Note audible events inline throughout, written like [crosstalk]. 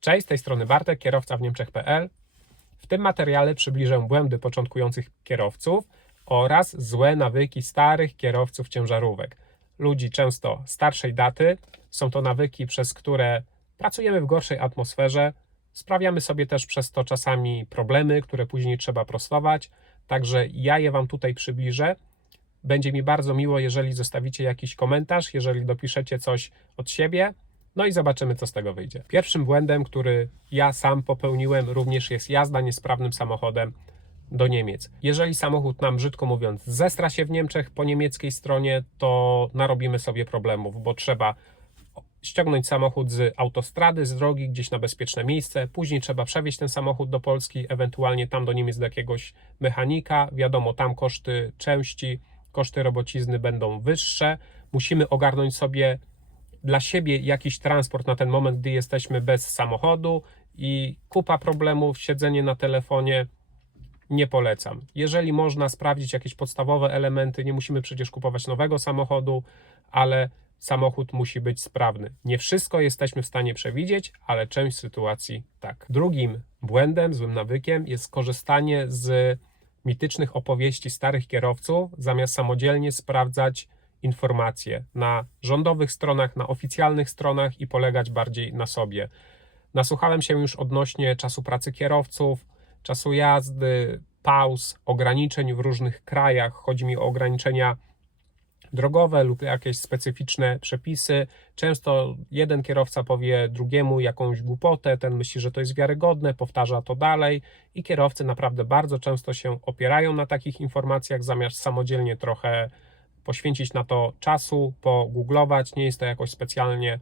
Cześć, z tej strony Bartek, kierowca w Niemczech.pl. W tym materiale przybliżę błędy początkujących kierowców oraz złe nawyki starych kierowców ciężarówek. Ludzi często starszej daty. Są to nawyki, przez które pracujemy w gorszej atmosferze. Sprawiamy sobie też przez to czasami problemy, które później trzeba prostować. Także ja je Wam tutaj przybliżę. Będzie mi bardzo miło, jeżeli zostawicie jakiś komentarz, jeżeli dopiszecie coś od siebie. No i zobaczymy, co z tego wyjdzie. Pierwszym błędem, który ja sam popełniłem, również jest jazda niesprawnym samochodem do Niemiec. Jeżeli samochód nam, brzydko mówiąc, zestra się w Niemczech po niemieckiej stronie, to narobimy sobie problemów, bo trzeba ściągnąć samochód z autostrady, z drogi, gdzieś na bezpieczne miejsce. Później trzeba przewieźć ten samochód do Polski, ewentualnie tam do Niemiec do jakiegoś mechanika. Wiadomo, tam koszty części, koszty robocizny będą wyższe. Musimy ogarnąć sobie dla siebie jakiś transport na ten moment, gdy jesteśmy bez samochodu i kupa problemów, siedzenie na telefonie nie polecam. Jeżeli można sprawdzić jakieś podstawowe elementy, nie musimy przecież kupować nowego samochodu, ale samochód musi być sprawny. Nie wszystko jesteśmy w stanie przewidzieć, ale część sytuacji tak. Drugim błędem, złym nawykiem jest korzystanie z mitycznych opowieści starych kierowców, zamiast samodzielnie sprawdzać informacje na rządowych stronach, na oficjalnych stronach i polegać bardziej na sobie. Nasłuchałem się już odnośnie czasu pracy kierowców, czasu jazdy, pauz, ograniczeń w różnych krajach. Chodzi mi o ograniczenia drogowe lub jakieś specyficzne przepisy. Często jeden kierowca powie drugiemu jakąś głupotę, ten myśli, że to jest wiarygodne, powtarza to dalej i kierowcy naprawdę bardzo często się opierają na takich informacjach, zamiast samodzielnie trochę poświęcić na to czasu, pogooglować. Nie jest to jakoś specjalnie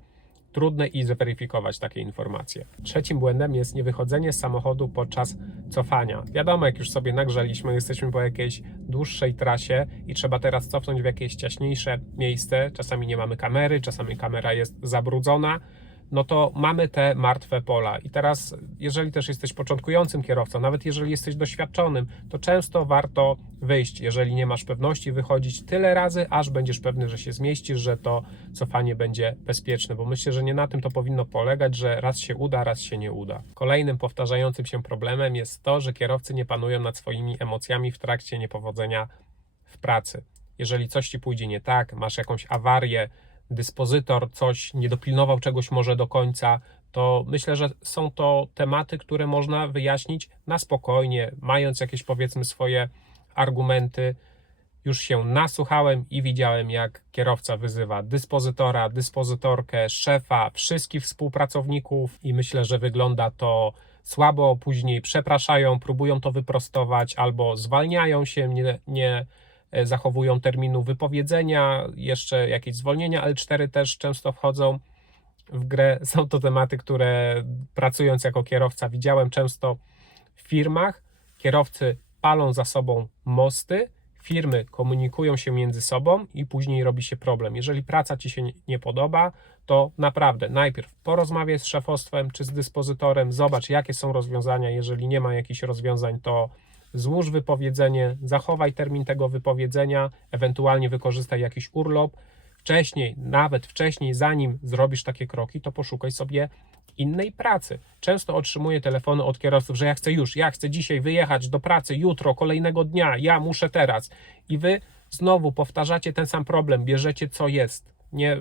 trudne i zweryfikować takie informacje. Trzecim błędem jest niewychodzenie z samochodu podczas cofania. Wiadomo, jak już sobie nagrzeliśmy, jesteśmy po jakiejś dłuższej trasie i trzeba teraz cofnąć w jakieś ciaśniejsze miejsce. Czasami nie mamy kamery, czasami kamera jest zabrudzona. No to mamy te martwe pola. I teraz, jeżeli też jesteś początkującym kierowcą, nawet jeżeli jesteś doświadczonym, to często warto wyjść, jeżeli nie masz pewności, wychodzić tyle razy, aż będziesz pewny, że się zmieścisz, że to cofanie będzie bezpieczne, bo myślę, że nie na tym to powinno polegać, że raz się uda, raz się nie uda. Kolejnym powtarzającym się problemem jest to, że kierowcy nie panują nad swoimi emocjami w trakcie niepowodzenia w pracy. Jeżeli coś ci pójdzie nie tak, masz jakąś awarię, dyspozytor coś nie dopilnował czegoś może do końca, to myślę, że są to tematy, które można wyjaśnić na spokojnie, mając jakieś powiedzmy swoje argumenty. Już się nasłuchałem i widziałem, jak kierowca wyzywa dyspozytora, dyspozytorkę, szefa, wszystkich współpracowników, i myślę, że wygląda to słabo. Później przepraszają, próbują to wyprostować albo zwalniają się, nie, nie zachowują terminu wypowiedzenia, jeszcze jakieś zwolnienia L4 też często wchodzą w grę. [laughs] Są to tematy, które pracując jako kierowca widziałem często w firmach. Kierowcy palą za sobą mosty, firmy komunikują się między sobą i później robi się problem. Jeżeli praca ci się nie- nie podoba, to naprawdę najpierw porozmawiaj z szefostwem czy z dyspozytorem, zobacz jakie są rozwiązania. Jeżeli nie ma jakichś rozwiązań, to złóż wypowiedzenie, zachowaj termin tego wypowiedzenia, ewentualnie wykorzystaj jakiś urlop. Wcześniej, nawet wcześniej, zanim zrobisz takie kroki, to poszukaj sobie innej pracy. Często otrzymuję telefony od kierowców, że ja chcę już, ja chcę dzisiaj wyjechać do pracy, jutro, kolejnego dnia, ja muszę teraz. I wy znowu powtarzacie ten sam problem, bierzecie co jest. Nie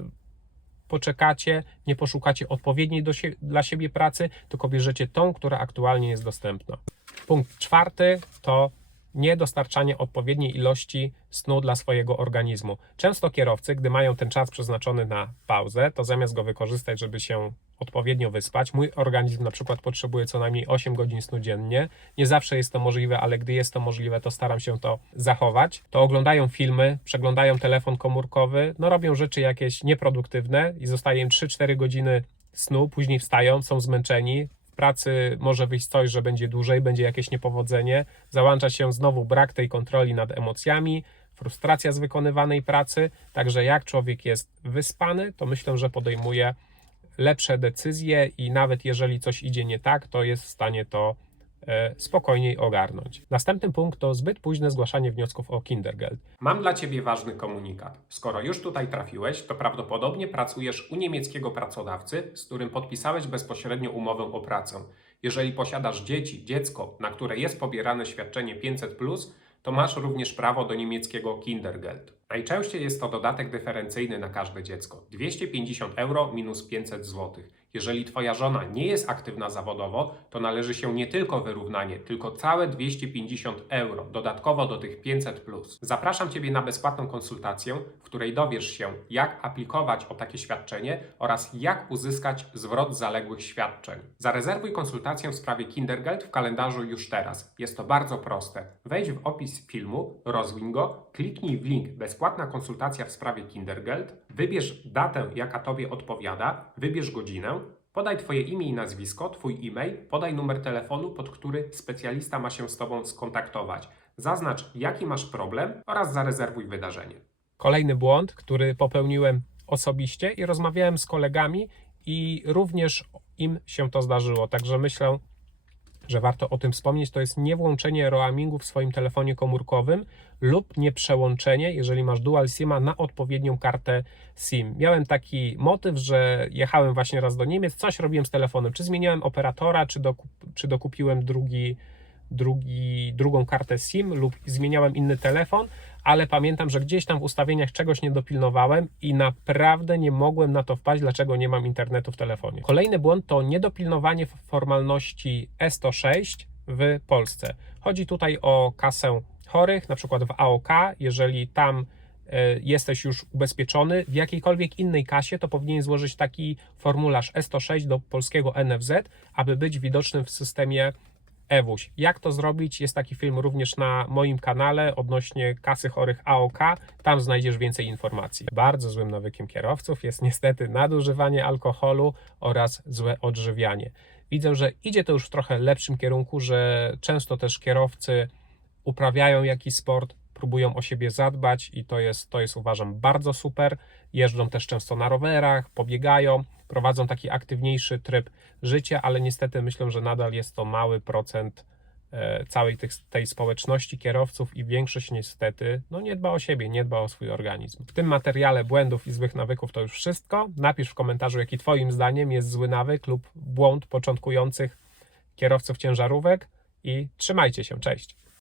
poczekacie, nie poszukacie odpowiedniej sie- dla siebie pracy, tylko bierzecie tą, która aktualnie jest dostępna. Punkt czwarty to niedostarczanie odpowiedniej ilości snu dla swojego organizmu. Często kierowcy, gdy mają ten czas przeznaczony na pauzę, to zamiast go wykorzystać, żeby się odpowiednio wyspać, mój organizm na przykład potrzebuje co najmniej 8 godzin snu dziennie. Nie zawsze jest to możliwe, ale gdy jest to możliwe, to staram się to zachować. To oglądają filmy, przeglądają telefon komórkowy, no robią rzeczy jakieś nieproduktywne i zostaje im 3-4 godziny snu, później wstają, są zmęczeni, pracy może wyjść coś, że będzie dłużej, będzie jakieś niepowodzenie, załącza się znowu brak tej kontroli nad emocjami, frustracja z wykonywanej pracy. Także jak człowiek jest wyspany, to myślę, że podejmuje lepsze decyzje i nawet jeżeli coś idzie nie tak, to jest w stanie to spokojniej ogarnąć. Następny punkt to zbyt późne zgłaszanie wniosków o Kindergeld. Mam dla Ciebie ważny komunikat. Skoro już tutaj trafiłeś, to prawdopodobnie pracujesz u niemieckiego pracodawcy, z którym podpisałeś bezpośrednio umowę o pracę. Jeżeli posiadasz dzieci, dziecko, na które jest pobierane świadczenie 500, to masz również prawo do niemieckiego Kindergeld. Najczęściej jest to dodatek dyferencyjny na każde dziecko 250 euro minus 500 zł. Jeżeli Twoja żona nie jest aktywna zawodowo, to należy się nie tylko wyrównanie, tylko całe 250 euro dodatkowo do tych 500. Zapraszam Ciebie na bezpłatną konsultację, w której dowiesz się, jak aplikować o takie świadczenie oraz jak uzyskać zwrot zaległych świadczeń. Zarezerwuj konsultację w sprawie Kindergeld w kalendarzu już teraz. Jest to bardzo proste. Wejdź w opis filmu, rozwiń go, kliknij w link bezpłatna konsultacja w sprawie Kindergeld, wybierz datę, jaka Tobie odpowiada, wybierz godzinę, podaj Twoje imię i nazwisko, Twój e-mail, podaj numer telefonu, pod który specjalista ma się z Tobą skontaktować. Zaznacz, jaki masz problem oraz zarezerwuj wydarzenie. Kolejny błąd, który popełniłem osobiście i rozmawiałem z kolegami i również im się to zdarzyło, także myślę, że warto o tym wspomnieć, to jest niewłączenie roamingu w swoim telefonie komórkowym lub nieprzełączenie, jeżeli masz dual SIMa, na odpowiednią kartę SIM. Miałem taki motyw, że jechałem właśnie raz do Niemiec, coś robiłem z telefonem, czy zmieniałem operatora, czy, czy dokupiłem drugi, drugi, drugą kartę SIM lub zmieniałem inny telefon, ale pamiętam, że gdzieś tam w ustawieniach czegoś nie dopilnowałem i naprawdę nie mogłem na to wpaść, dlaczego nie mam internetu w telefonie. Kolejny błąd to niedopilnowanie formalności E106 w Polsce. Chodzi tutaj o kasę chorych, na przykład w AOK, jeżeli tam e, jesteś już ubezpieczony w jakiejkolwiek innej kasie, to powinien złożyć taki formularz E106 do polskiego NFZ, aby być widocznym w systemie EWUŚ. Jak to zrobić? Jest taki film również na moim kanale odnośnie kasy chorych AOK. Tam znajdziesz więcej informacji. Bardzo złym nawykiem kierowców jest niestety nadużywanie alkoholu oraz złe odżywianie. Widzę, że idzie to już w trochę lepszym kierunku, że często też kierowcy uprawiają jakiś sport, próbują o siebie zadbać i to jest, to jest uważam bardzo super. Jeżdżą też często na rowerach, pobiegają, prowadzą taki aktywniejszy tryb życia, ale niestety myślę, że nadal jest to mały procent e, całej tych, tej społeczności kierowców i większość niestety no nie dba o siebie, nie dba o swój organizm. W tym materiale błędów i złych nawyków to już wszystko. Napisz w komentarzu, jaki Twoim zdaniem jest zły nawyk lub błąd początkujących kierowców ciężarówek i trzymajcie się, cześć!